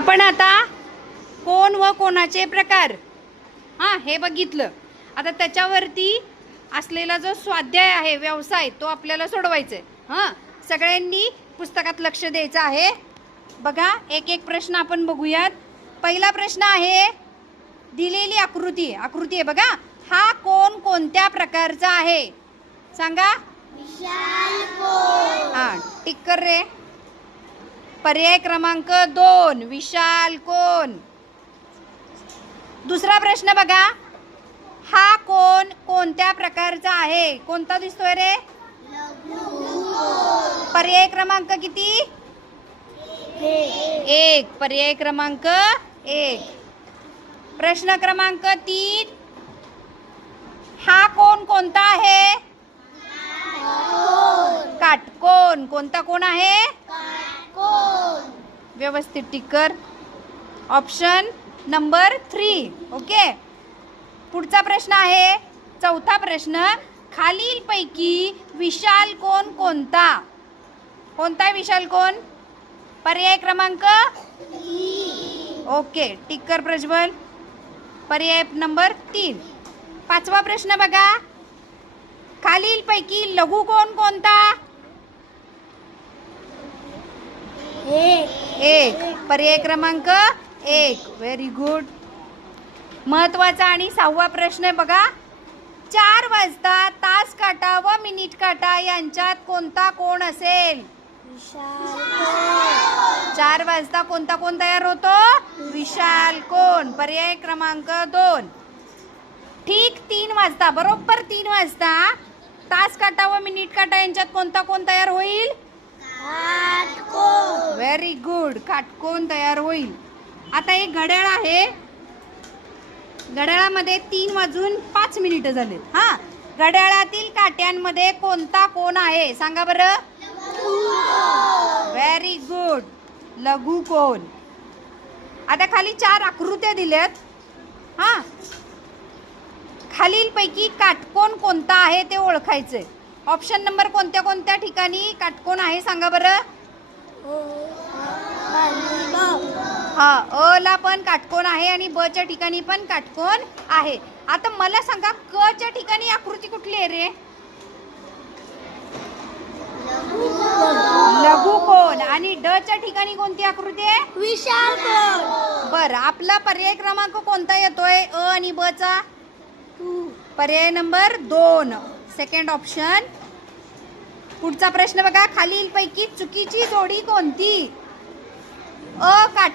आपण आता कोण व कोणाचे प्रकार हे बघितलं. आता त्याच्यावरती असलेला जो स्वाध्याय आहे व्यवसाय तो आपल्याला सोडवायचा आहे. सगळ्यांनी पुस्तकात लक्ष द्यायचं आहे. बघा एक एक प्रश्न आपण बघूयात. पहिला प्रश्न आहे, दिलेली आकृती आहे बघा. हा कोण कोणत्या प्रकारचा आहे सांगा. विशाल कोण. टिक कर रे. पर्याय क्रमांक 2 विशाल कोण. दुसरा प्रश्न बघा, हा कोण कोणत्या प्रकारचा आहे. कोणता दिसतोय रे. पर्याय क्रमांक किती. 1. पर्याय क्रमांक 1. प्रश्न क्रमांक 3, हा कोण कोणता आहे. काटकोन. कोणता कोण आहे. व्यवस्थित टिक कर. Option number 3. ओके. पुढचा प्रश्न आहे, चौथा प्रश्न, खालीलपैकी विशाल कोण कोणता. कोणता आहे विशाल कोण. पर्याय क्रमांक. ओके टिक कर प्रज्वल. पर्याय नंबर 3. पाचवा प्रश्न बघा, खालीलपैकी लघु कोण कोणता. 1. पर्याय क्रमांक 1. Very good. महत्वाचा आणि 6वा प्रश्न बघा, 4 वाजता तास काटा व मिनिट काटा यांच्यात कोणता कोण असेल. 4 वाजता कोणता कोण तयार होतो. विशाल कोण. पर्याय क्रमांक 2. ठीक 3 वाजता, बरोबर 3 वाजता तास काटा व मिनिट काटा यांच्यात कोणता कोण तयार होईल. Very good. काटकोन तयार होईल. आता एक घड्याळ आहे, घड्याळामध्ये 3:05 झाले. घड्याळातील काट्यांमध्ये कोणता कोण आहे सांगा बरं. Very good. लघु कोण. आता खाली 4 आकृत्या दिल्यात. खालीलपैकी काटकोन कोणता आहे ते ओळखायचंय. ऑप्शन नंबर कोणत्या कोणत्या ठिकाणी काटकोन आहे सांगा बरं. अ ला पण काटकोन आहे आणि ब च्या ठिकाणी पण काटकोन आहे. आता मला सांगा, क च्या ठिकाणी आकृती कुठली आहे रे. लघु कोण. आणि ड च्या ठिकाणी कोणती आकृती आहे. विशाल कोण. बरं, आपला पर्याय क्रमांक कोणता येतोय अ आणि ब चा. पर्याय नंबर 2. Second option. पुढचा प्रश्न बघा, खालीलपैकी चुकीची जोडी कोणती. अ काट